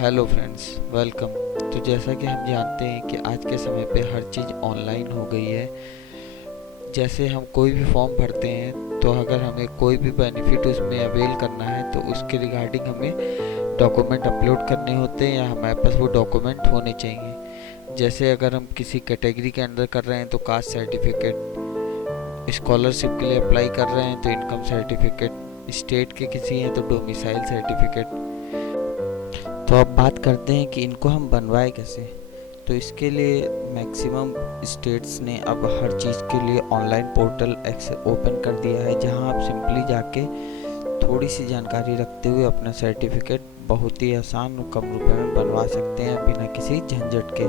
Hello friends, welcome. तो जैसा कि हम जानते हैं कि आज के समय पे हर चीज़ ऑनलाइन हो गई है। जैसे हम कोई भी फॉर्म भरते हैं तो अगर हमें कोई भी बेनिफिट उसमें अवेल करना है तो उसके रिगार्डिंग हमें डॉक्यूमेंट अपलोड करने होते हैं या हमारे पास वो डॉक्यूमेंट होने चाहिए। जैसे अगर हम किसी कैटेगरी के अंदर कर रहे हैं तो कास्ट सर्टिफिकेट, स्कॉलरशिप के लिए अप्लाई कर रहे हैं तो इनकम सर्टिफिकेट, स्टेट के किसी हैं तो डोमिसाइल सर्टिफिकेट। तो अब बात करते हैं कि इनको हम बनवाए कैसे। तो इसके लिए मैक्सिमम स्टेट्स ने अब हर चीज़ के लिए ऑनलाइन पोर्टल ओपन कर दिया है, जहां आप सिंपली जाके थोड़ी सी जानकारी रखते हुए अपना सर्टिफिकेट बहुत ही आसान और कम रुपए में बनवा सकते हैं बिना किसी झंझट के।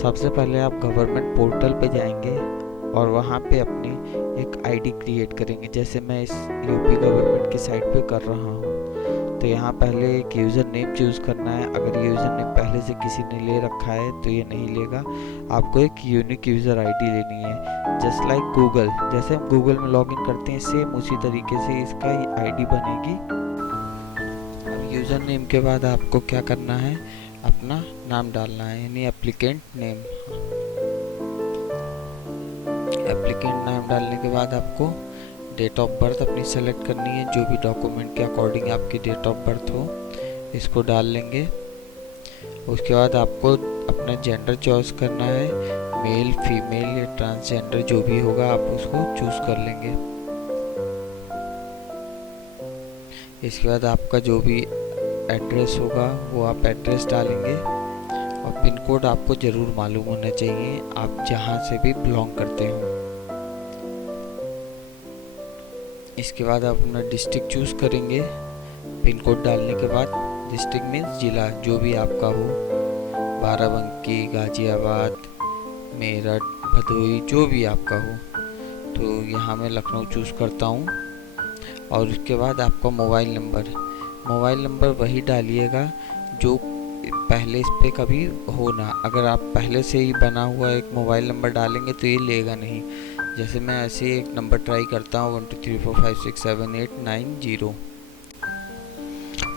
सबसे पहले आप गवर्नमेंट पोर्टल पे जाएंगे और वहाँ पे अपनी एक आईडी क्रिएट करेंगे, जैसे मैं इस यूपी गवर्नमेंट की साइट पे कर रहा हूँ। तो यहाँ पहले एक यूज़र नेम चूज़ करना है। अगर यूज़र नेम पहले से किसी ने ले रखा है तो ये नहीं लेगा। आपको एक यूनिक यूज़र आईडी लेनी है, जस्ट लाइक गूगल। जैसे हम गूगल में लॉगिन करते हैं सेम उसी तरीके से इसका आईडी बनेगी। अब यूज़र नेम के बाद आपको क्या करना है, अपना नाम डालना है, यानी एप्लीकेंट नेम। एप्लीकेंट नाम डालने के बाद आपको डेट ऑफ बर्थ अपनी सेलेक्ट करनी है, जो भी डॉक्यूमेंट के अकॉर्डिंग आपकी डेट ऑफ बर्थ हो इसको डाल लेंगे। उसके बाद आपको अपना जेंडर चॉइस करना है, मेल फीमेल या ट्रांसजेंडर जो भी होगा आप उसको चूज़ कर लेंगे। इसके बाद आपका जो भी एड्रेस होगा वो आप एड्रेस डालेंगे और पिन कोड आपको ज़रूर मालूम होना चाहिए, आप जहाँ से भी बिलोंग करते हो। इसके बाद आप अपना डिस्ट्रिक्ट चूज़ करेंगे। पिन कोड डालने के बाद डिस्ट्रिक्ट मीन्स ज़िला जो भी आपका हो, बाराबंकी, गाज़ियाबाद, मेरठ, भदोही, जो भी आपका हो। तो यहाँ मैं लखनऊ चूज़ करता हूँ। और उसके बाद आपका मोबाइल नंबर वही डालिएगा जो पहले इस पर कभी हो ना। अगर आप पहले से ही बना हुआ एक मोबाइल नंबर डालेंगे तो ये लेगा नहीं। जैसे मैं ऐसे एक नंबर ट्राई करता हूँ 1234567890।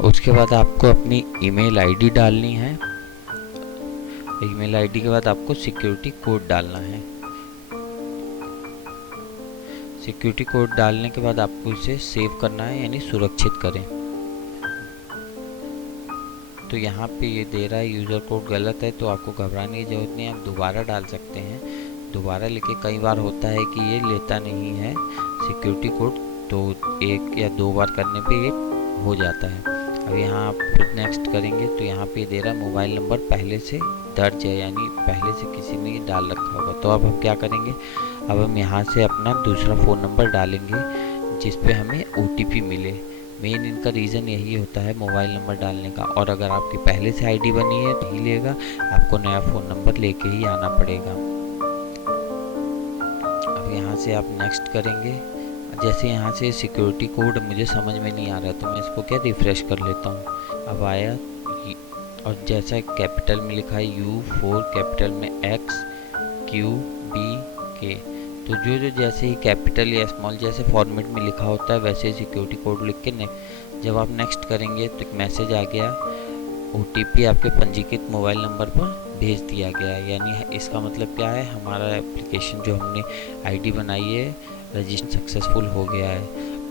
उसके बाद आपको अपनी ईमेल आईडी डालनी है। ईमेल आईडी के बाद आपको सिक्योरिटी कोड डालना है। सिक्योरिटी कोड डालने के बाद आपको इसे सेव करना है, यानी सुरक्षित करें। तो यहाँ पे ये दे रहा है यूज़र कोड गलत है, तो आपको घबराने की ज़रूरत नहीं, आप दोबारा डाल सकते हैं। दोबारा लिखे, कई बार होता है कि ये लेता नहीं है सिक्योरिटी कोड, तो एक या दो बार करने पे ये हो जाता है। अब यहाँ आप नेक्स्ट करेंगे तो यहाँ पे दे रहा है मोबाइल नंबर पहले से दर्ज है, यानी पहले से किसी ने ये डाल रखा होगा। तो अब हम क्या करेंगे, अब हम यहाँ से अपना दूसरा फ़ोन नंबर डालेंगे जिस पे हमें OTP मिले। मेन इनका रीज़न यही होता है मोबाइल नंबर डालने का। और अगर आपकी पहले से आईडी बनी है तो ही लेगा, आपको नया फ़ोन नंबर लेके ही आना पड़ेगा। यहाँ से आप नेक्स्ट करेंगे। जैसे यहाँ से सिक्योरिटी कोड मुझे समझ में नहीं आ रहा तो मैं इसको क्या रिफ़्रेश कर लेता हूँ। अब आया और जैसा कैपिटल में लिखा है U4, कैपिटल में XQBK, तो जो जैसे ही कैपिटल या स्मॉल जैसे फॉर्मेट में लिखा होता है वैसे ही सिक्योरिटी कोड लिख के जब आप नेक्स्ट करेंगे तो एक मैसेज आ गया, OTP आपके पंजीकृत मोबाइल नंबर पर भेज दिया गया है। यानी इसका मतलब क्या है, हमारा एप्लीकेशन जो हमने आईडी बनाई है रजिस्ट्रेशन सक्सेसफुल हो गया है।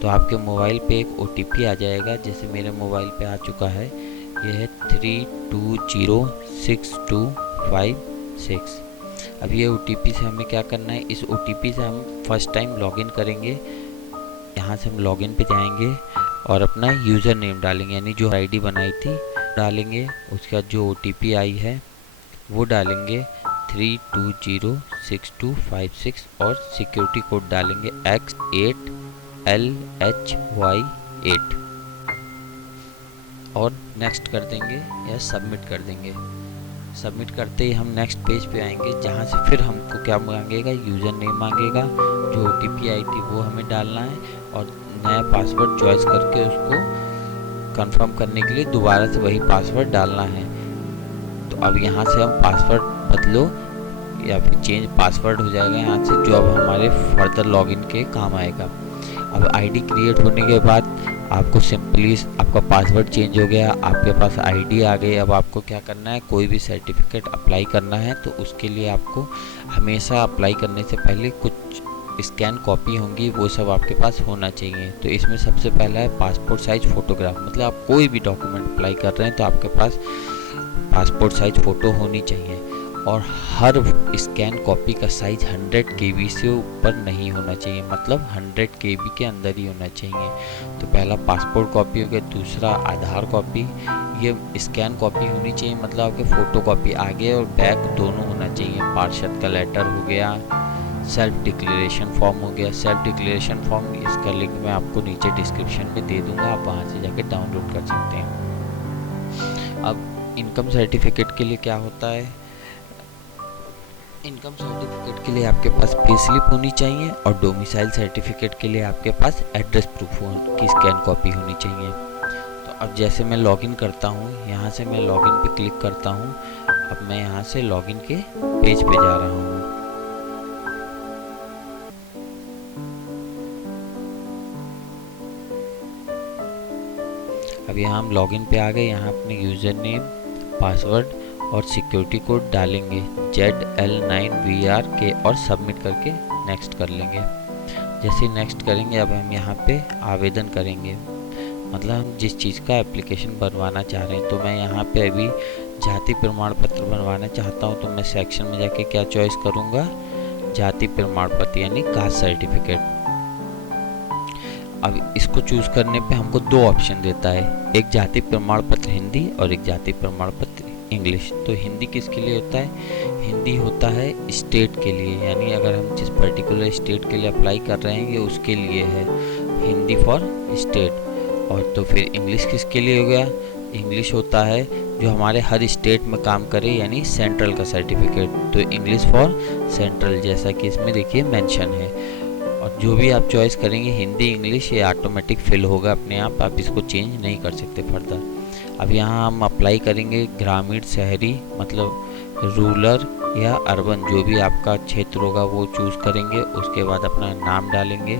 तो आपके मोबाइल पे एक OTP आ जाएगा, जैसे मेरे मोबाइल पे आ चुका है, ये है 32062556। अब ये OTP से हमें क्या करना है, इस OTP से हम फर्स्ट टाइम लॉगिन करेंगे। यहाँ से हम लॉगिन पे जाएंगे और अपना यूज़र नेम डालेंगे, यानी जो आईडी बनाई थी डालेंगे। उसके बाद जो OTP आई है वो डालेंगे 32062556 और सिक्योरिटी कोड डालेंगे X8LHY8 और नेक्स्ट कर देंगे या सबमिट कर देंगे। सबमिट करते ही हम नेक्स्ट पेज पे आएंगे, जहाँ से फिर हमको क्या मांगेगा, यूज़र नेम मांगेगा, जो OTP आई थी वो हमें डालना है और नया पासवर्ड चॉइस करके उसको कंफर्म करने के लिए दोबारा से वही पासवर्ड डालना है। तो अब यहाँ से हम पासवर्ड बदलो या फिर चेंज पासवर्ड हो जाएगा यहाँ से, जो अब हमारे फर्दर लॉगिन के काम आएगा। अब आईडी क्रिएट होने के बाद आपको सिंपली आपका पासवर्ड चेंज हो गया, आपके पास आईडी आ गई। अब आपको क्या करना है, कोई भी सर्टिफिकेट अप्लाई करना है तो उसके लिए आपको हमेशा अप्लाई करने से पहले कुछ स्कैन कॉपी होंगी, वो सब आपके पास होना चाहिए। तो इसमें सबसे पहला है पासपोर्ट साइज फ़ोटोग्राफ। मतलब आप कोई भी डॉक्यूमेंट अप्लाई कर रहे हैं तो आपके पास पासपोर्ट साइज फ़ोटो होनी चाहिए, और हर स्कैन कॉपी का साइज़ 100 KB से ऊपर नहीं होना चाहिए, मतलब 100 KB के अंदर ही होना चाहिए। तो पहला पासपोर्ट कॉपी हो गया, दूसरा आधार कॉपी, ये स्कैन कॉपी होनी चाहिए, मतलब आपके फ़ोटो कॉपी आगे और बैक दोनों होना चाहिए। पार्षद का लेटर हो गया, सेल्फ डिक्लेरेशन फॉर्म हो गया। सेल्फ डिक्लेरेशन फॉर्म इसका लिंक मैं आपको नीचे डिस्क्रिप्शन में दे दूँगा, आप वहाँ से जाके डाउनलोड कर सकते हैं। अब इनकम सर्टिफिकेट के लिए क्या होता है, इनकम सर्टिफिकेट के लिए आपके पास पे स्लिप होनी चाहिए, और डोमिसाइल सर्टिफिकेट के लिए आपके पास एड्रेस प्रूफ की स्कैन कॉपी होनी चाहिए। तो अब जैसे मैं लॉगिन करता हूँ, यहाँ से मैं लॉगिन पे क्लिक करता हूँ। अब मैं यहाँ से लॉगिन के पेज पे जा रहा हूँ। अब यहाँ हम लॉगिन पे आ गए। यहाँ अपने यूज़र नेम, पासवर्ड और सिक्योरिटी कोड डालेंगे ZL9VR और सबमिट करके नेक्स्ट कर लेंगे। जैसे नेक्स्ट करेंगे, अब हम यहाँ पे आवेदन करेंगे, मतलब हम जिस चीज़ का एप्लीकेशन बनवाना चाह रहे हैं। तो मैं यहाँ पे अभी जाति प्रमाण पत्र बनवाना चाहता हूँ, तो मैं सेक्शन में जाके क्या चॉइस करूँगा, जाति प्रमाण पत्र यानी कास्ट सर्टिफिकेट। अब इसको चूज़ करने पे हमको दो ऑप्शन देता है, एक जाति प्रमाण पत्र हिंदी और एक जाति प्रमाण पत्र इंग्लिश। तो हिंदी किसके लिए होता है, हिंदी होता है स्टेट के लिए, यानी अगर हम जिस पर्टिकुलर स्टेट के लिए अप्लाई कर रहे हैं ये उसके लिए है, हिंदी फॉर स्टेट। और तो फिर इंग्लिश किसके लिए हो गया, इंग्लिश होता है जो हमारे हर स्टेट में काम करे, यानी सेंट्रल का सर्टिफिकेट। तो इंग्लिश फॉर सेंट्रल, जैसा कि इसमें देखिए मेंशन है। और जो भी आप चॉइस करेंगे हिंदी इंग्लिश, ये ऑटोमेटिक फिल होगा अपने आप इसको चेंज नहीं कर सकते फर्दर। अब यहाँ हम अप्लाई करेंगे ग्रामीण, शहरी, मतलब रूरल या अर्बन, जो भी आपका क्षेत्र होगा वो चूज़ करेंगे। उसके बाद अपना नाम डालेंगे,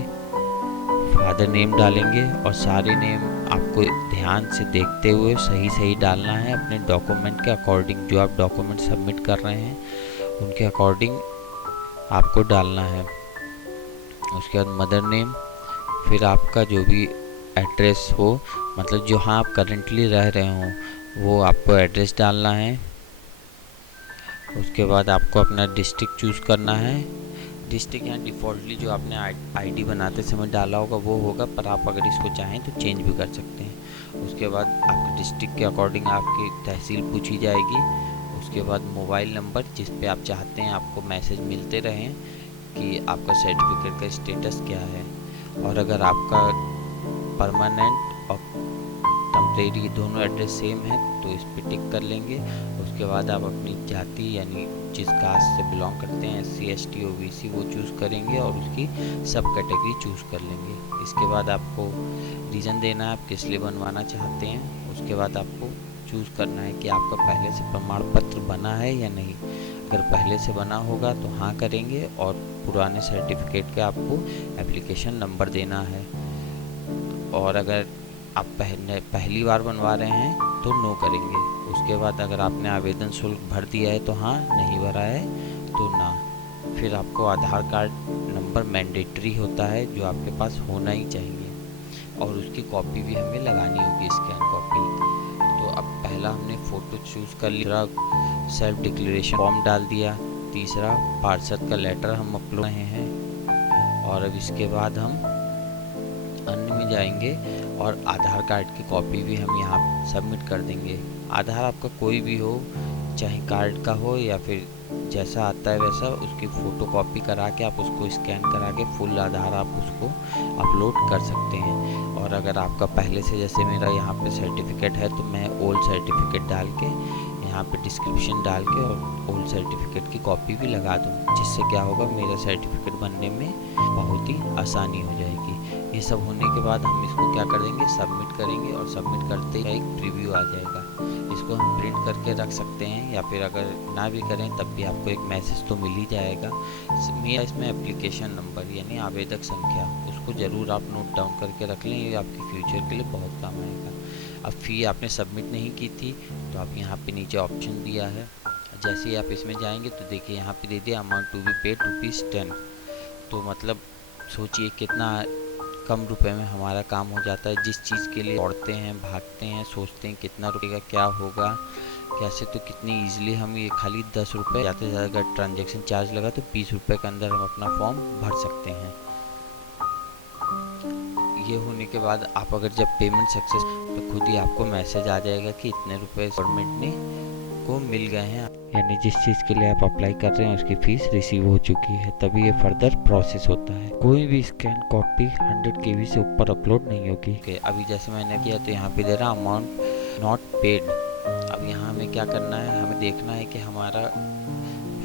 फादर नेम डालेंगे, और सारे नेम आपको ध्यान से देखते हुए सही सही डालना है, अपने डॉक्यूमेंट के अकॉर्डिंग। जो आप डॉक्यूमेंट सबमिट कर रहे हैं उनके अकॉर्डिंग आपको डालना है। उसके बाद मदर नेम, फिर आपका जो भी एड्रेस हो, मतलब जहाँ आप करेंटली रह रहे हो वो आपको एड्रेस डालना है। उसके बाद आपको अपना डिस्ट्रिक्ट चूज़ करना है। डिस्ट्रिक्ट यहाँ डिफ़ॉल्टली जो आपने आईडी बनाते समय डाला होगा वो होगा, पर आप अगर इसको चाहें तो चेंज भी कर सकते हैं। उसके बाद आपके डिस्ट्रिक्ट के अकॉर्डिंग आपकी तहसील पूछी जाएगी। उसके बाद मोबाइल नंबर जिस पे आप चाहते हैं आपको मैसेज मिलते रहें कि आपका सर्टिफिकेट का स्टेटस क्या है। और अगर आपका परमानेंट और टेम्परेरी दोनों एड्रेस सेम है तो इस पर टिक कर लेंगे। उसके बाद आप अपनी जाति यानी जिस कास्ट से बिलोंग करते हैं, SC ST OBC, वो चूज़ करेंगे और उसकी सब कैटेगरी चूज़ कर लेंगे। इसके बाद आपको रीज़न देना है आप किस लिए बनवाना चाहते हैं। उसके बाद आपको चूज़ करना है कि आपका पहले से प्रमाण पत्र बना है या नहीं। अगर पहले से बना होगा तो हाँ करेंगे, और पुराने सर्टिफिकेट का आपको एप्लीकेशन नंबर देना है। और अगर आप पहली बार बनवा रहे हैं तो नो करेंगे। उसके बाद अगर आपने आवेदन शुल्क भर दिया है तो हाँ, नहीं भरा है तो ना। फिर आपको आधार कार्ड नंबर मैंडेटरी होता है जो आपके पास होना ही चाहिए, और उसकी कॉपी भी हमें लगानी होगी, स्कैन कॉपी। तो अब पहला हमने फ़ोटो चूज़ कर लिया, सेल्फ डिक्लेरेशन फॉर्म डाल दिया, तीसरा पार्षद का लेटर हम अपलोड रहे हैं। और अब इसके बाद हम अन्य में जाएंगे और आधार कार्ड की कॉपी भी हम यहाँ सबमिट कर देंगे। आधार आपका कोई भी हो, चाहे कार्ड का हो या फिर जैसा आता है वैसा, उसकी फ़ोटो कॉपी करा के आप उसको स्कैन करा के फुल आधार आप उसको अपलोड कर सकते हैं। और अगर आपका पहले से, जैसे मेरा यहाँ पे सर्टिफिकेट है तो मैं ओल्ड सर्टिफिकेट डाल के यहाँ पे डिस्क्रिप्शन डाल के और ओल्ड सर्टिफिकेट की कॉपी भी लगा दूँ, जिससे क्या होगा मेरा सर्टिफिकेट बनने में बहुत ही आसानी हो जाएगी। ये सब होने के बाद हम इसको क्या कर देंगे, सबमिट करेंगे, और सबमिट करते ही एक प्रीव्यू आ जाएगा। इसको हम प्रिंट करके रख सकते हैं, या फिर अगर ना भी करें तब भी आपको एक मैसेज तो मिल ही जाएगा। मेरा इसमें एप्लीकेशन नंबर यानी आवेदक संख्या, उसको ज़रूर आप नोट डाउन करके रख लें, ये आपके फ्यूचर के लिए बहुत काम आएगा। अब फ़ी आपने सबमिट नहीं की थी तो आप यहाँ पे नीचे ऑप्शन दिया है, जैसे ही आप इसमें जाएंगे तो देखिए यहाँ पे दे दिया अमाउंट टू बी पेड ₹10। तो मतलब सोचिए कितना कम रुपए में हमारा काम हो जाता है। जिस चीज़ के लिए दौड़ते हैं, भागते हैं, सोचते हैं कितना रुपये का क्या होगा कैसे, तो कितनी ईजिली हम ये खाली 10 रुपये, ज़्यादा से ज़्यादा अगर ट्रांजेक्शन चार्ज लगा तो 20 रुपये के अंदर हम अपना फॉर्म भर सकते हैं। ये होने के बाद आप अगर जब पेमेंट सक्सेस, तो खुद ही आपको मैसेज आ जाएगा कि इतने रुपए गवर्नमेंट ने को मिल गए हैं, यानी जिस चीज़ के लिए आप अप्लाई कर रहे हैं उसकी फ़ीस रिसीव हो चुकी है, तभी ये फर्दर प्रोसेस होता है। कोई भी स्कैन कॉपी 100 KB से ऊपर अपलोड नहीं होगी। अभी जैसे मैंने किया तो यहाँ पे दे रहा अमाउंट नॉट पेड। अब यहाँ हमें क्या करना है, हमें देखना है कि हमारा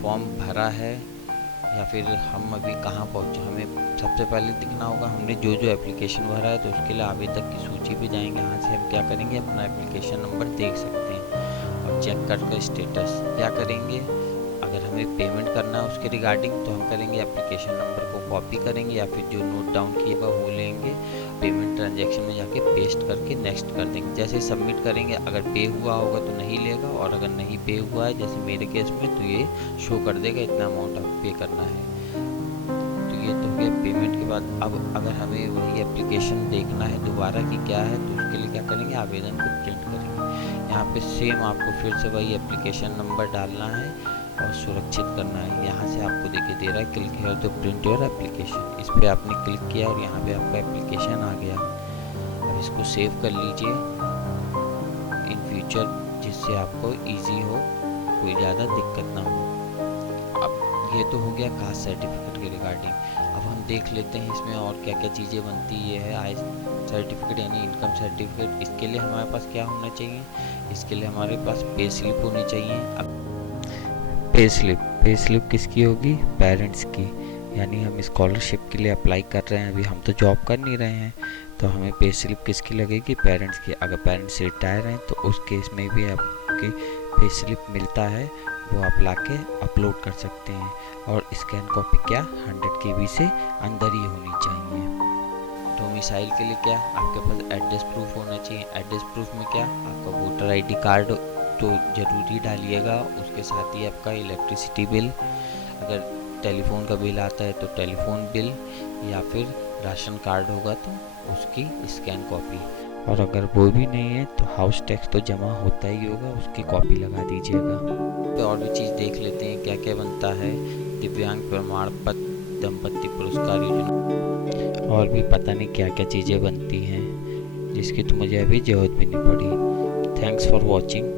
फॉर्म भरा है या फिर हम अभी कहाँ पहुँचे। हमें सबसे पहले दिखना होगा हमने जो जो एप्लीकेशन भरा है, तो उसके लिए आवेदक की सूची पे जाएंगे। यहाँ से हम क्या करेंगे, अपना एप्लीकेशन नंबर देख सकते हैं और चेक करके स्टेटस क्या करेंगे। अगर हमें पेमेंट करना है उसके रिगार्डिंग तो हम करेंगे एप्लीकेशन नंबर को कॉपी करेंगे, या फिर जो नोट डाउन किया होगा वो लेंगे, पेमेंट ट्रांजैक्शन में जाके पेस्ट करके नेक्स्ट कर देंगे। जैसे सबमिट करेंगे, अगर पे हुआ होगा तो नहीं लेगा, और अगर नहीं पे हुआ है जैसे मेरे केस में तो ये शो कर देगा इतना अमाउंट आपको पे करना है। तो ये तो हो गया पेमेंट के बाद। अब अगर हमें वही एप्लीकेशन देखना है दोबारा कि क्या है, तो उसके लिए क्या करेंगे, आवेदन को प्रिंट करेंगे। यहाँ पे सेम आपको फिर से वही एप्लीकेशन नंबर डालना है और सुरक्षित करना है। यहाँ से आपको देखिए दे रहा है click here to print your application. इस पर आपने क्लिक किया और यहाँ पे आपका एप्लीकेशन आ गया। अब इसको सेव कर लीजिए इन फ्यूचर, जिससे आपको इजी हो, कोई ज़्यादा दिक्कत ना हो। अब ये तो हो गया कास्ट सर्टिफिकेट के रिगार्डिंग। अब हम देख लेते हैं इसमें और क्या क्या चीज़ें बनती है। आय सर्टिफिकेट यानी इनकम सर्टिफिकेट, इसके लिए हमारे पास क्या होना चाहिए, इसके लिए हमारे पास पे स्लिप होनी चाहिए। अब पे स्लिप किसकी होगी, पेरेंट्स की। यानी हम स्कॉलरशिप के लिए अप्लाई कर रहे हैं, अभी हम तो जॉब कर नहीं रहे हैं, तो हमें पे स्लिप किसकी लगेगी, पेरेंट्स की। अगर पेरेंट्स रिटायर हैं तो उस केस में भी आपके पे स्लिप मिलता है, वो आप लाके अपलोड कर सकते हैं। और स्कैन कॉपी क्या 100 KB से अंदर ही होनी चाहिए। डोमिसाइल के लिए क्या, आपके पास एड्रेस प्रूफ होना चाहिए। एड्रेस प्रूफ में क्या, आपका वोटर ID कार्ड तो ज़रूरी डालिएगा, उसके साथ ही आपका इलेक्ट्रिसिटी बिल, अगर टेलीफोन का बिल आता है तो टेलीफोन बिल, या फिर राशन कार्ड होगा तो उसकी स्कैन कॉपी। और अगर वो भी नहीं है तो हाउस टैक्स तो जमा होता ही होगा, उसकी कॉपी लगा दीजिएगा। तो और भी चीज़ देख लेते हैं क्या क्या बनता है। दिव्यांग प्रमाण पत्र, दंपत्ति पुरस्कार योजना, और भी पता नहीं क्या क्या चीज़ें बनती हैं, जिसकी तो मुझे अभी जरूरत भी नहीं पड़ी। Thanks for watching.